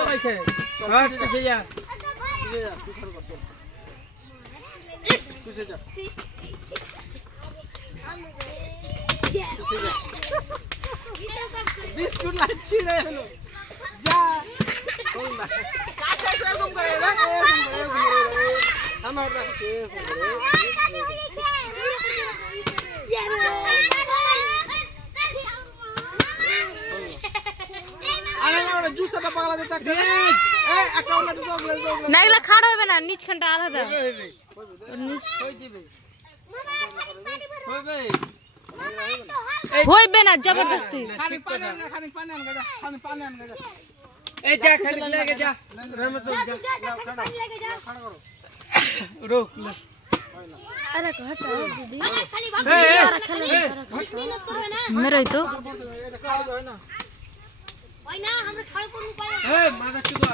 पीछे जा बिस्कुट लाची रे हलो जा कोई ना काटे से कम करे ना हमारा से আরে না জুসটা পাগলা দিতা এই একাউন্টে তো জগলে নাইলা খাড়া হবে না নিচ খানটা আলাদা কই দিবে হইবে হইবে না জবরদস্তি খানি পানি আন গা খানি পানি আন গা এই যা খালি লেগে যা রহমত যা পানি লেগে যা খাড়া করো রোক ले अरे हट दीदी खाली मेरा ही तो ওই না আমরা খাল কোন উপায় ए मादा चुदा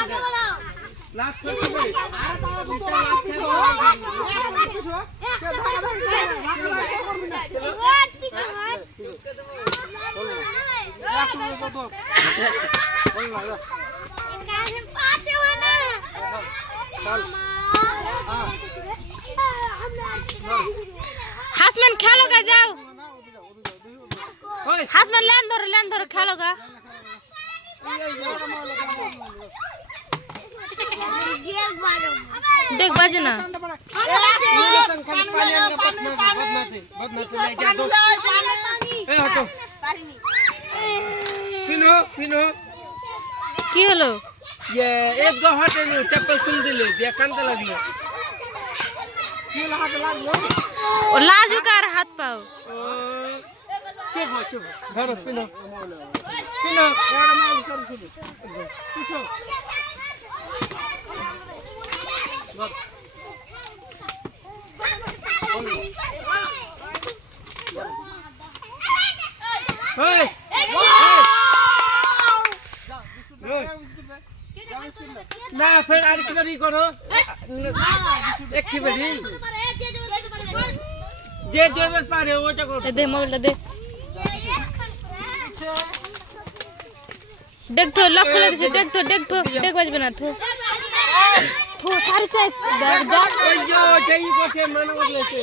আগে বলো लाख कर दे আরে তাহলে তো লাখ हासमैन खेलोगा जाओ हासमैन लेन धरो खेलोगा देख बाजे ना पिनो की हलो ये एक दो हटे नु चप्पल खुल दिले दिया कांता लागलो की हाथ लागलो और लाजू कर हाथ पाओ चुप धरो पिनो एड़ा माल कर पूछो ओए ना फिर आर की बड़ी करो एक की बड़ी जे जेवर पारे वो तो करो दे मोबाइल दे देख तो लॉक खोले दे देख बजबे ना थो सारी चॉइस जा ओयो जेई कोछे मन बदलेছে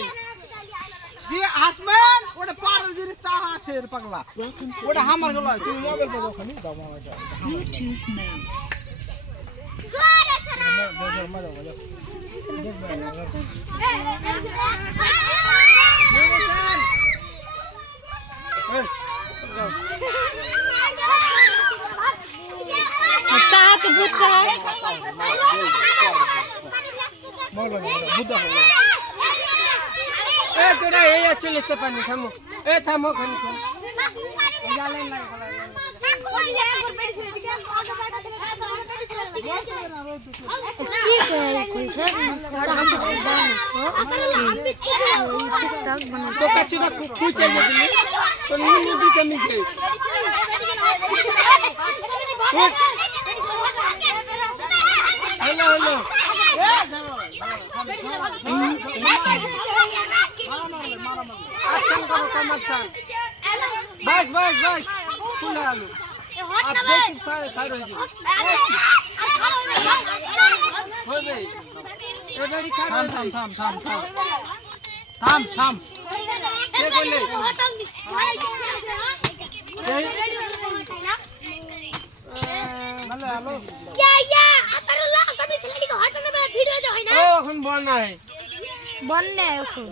जी आसमान ওটা পারো জিনিস চাহা আছে রে পাগলা ওটা আমার গলা তুমি মোবাইল পে দাও খালি দাও মোবাইল ইউটিউব নেই গোরে ছড়া মজা चाह तो भूत चाह मोबाइल बुद्धा हो ए तोरा ए चले से पानी थामो ए थामो खानी जा लाइन लगा तो कच्चू का पूछ है ये तो नींद से मिल हेलो बस फुल आलू आप बेसिक खा रहे हो हो गई ए बड़ी खा थाम ये बोले মানে আলো या আতারুল্লাহ সবই ছেলেটি তো হটনে में ভিডিও जो है ना ओ এখন বন্যা है बनने उसको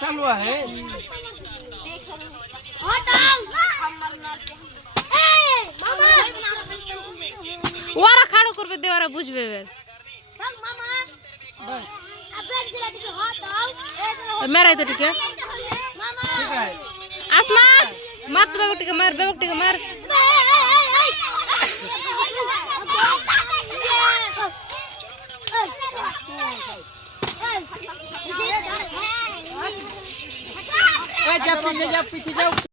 चालू है हटाओ ए मामा ওরা খাড়ো করবে দেওয়ারা বুঝবে এবার मामा अबे ছেলেটি তো হটাও मेरा इधर ठीक है मामा ठीक है आसमान मत बेबक टिके मार जा पीछे जाओ